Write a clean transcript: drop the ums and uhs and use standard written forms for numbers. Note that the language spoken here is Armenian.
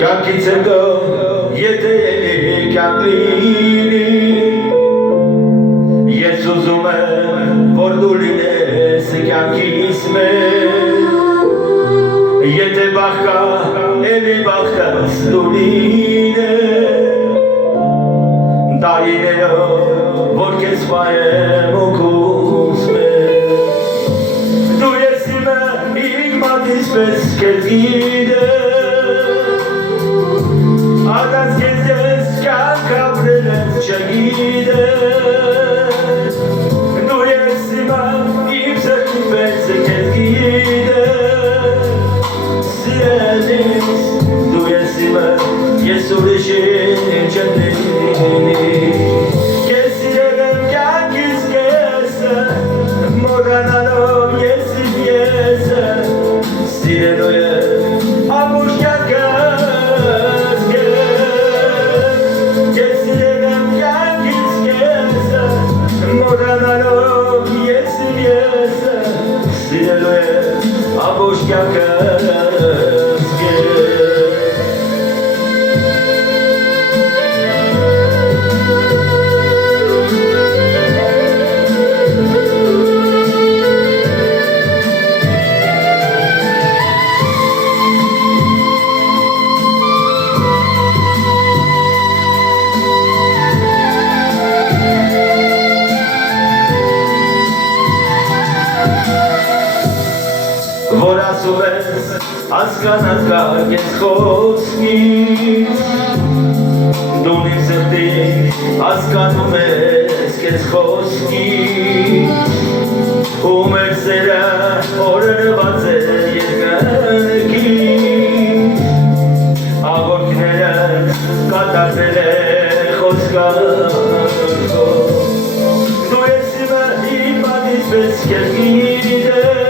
Կյանքից հետո եթե ելի կյանք լինի Ես ուզում եմ, որ դու լինես կյանքիս մեջ Եթե բախ կա, ելի բախտս դու լինես Տարիներով, որ կեզ պայեմ ու կուս մեջ Դու ես իմը, իմ մատիս պես կեզ գիտես Ադաս կեզես կյանք ապրելես չգիտես Դու ես իմը, իմ սրտի պես կեզ գիտես Սիրելիս, դու ես իմը, ես ուրիշին չեմ լինի Կեզ սիրել եմ կյանքիս կեսը, մոռանալով ես իմ եսը Սիրելու եմ ամուր կյանքս Մոռանալով ես իմ եսը Սիրելու եմ ամբողջ կյանքս Որ ասում ես, հասկանած կա կեզ խոսքից Դու իմ սրտին հասկանում ես կեզ խոսքից Ու մեր սերը օրրված է երկնքից Աղորդները կատարվել է խոսքով Դու ես իմը իմ պատից պես կեզ գիտես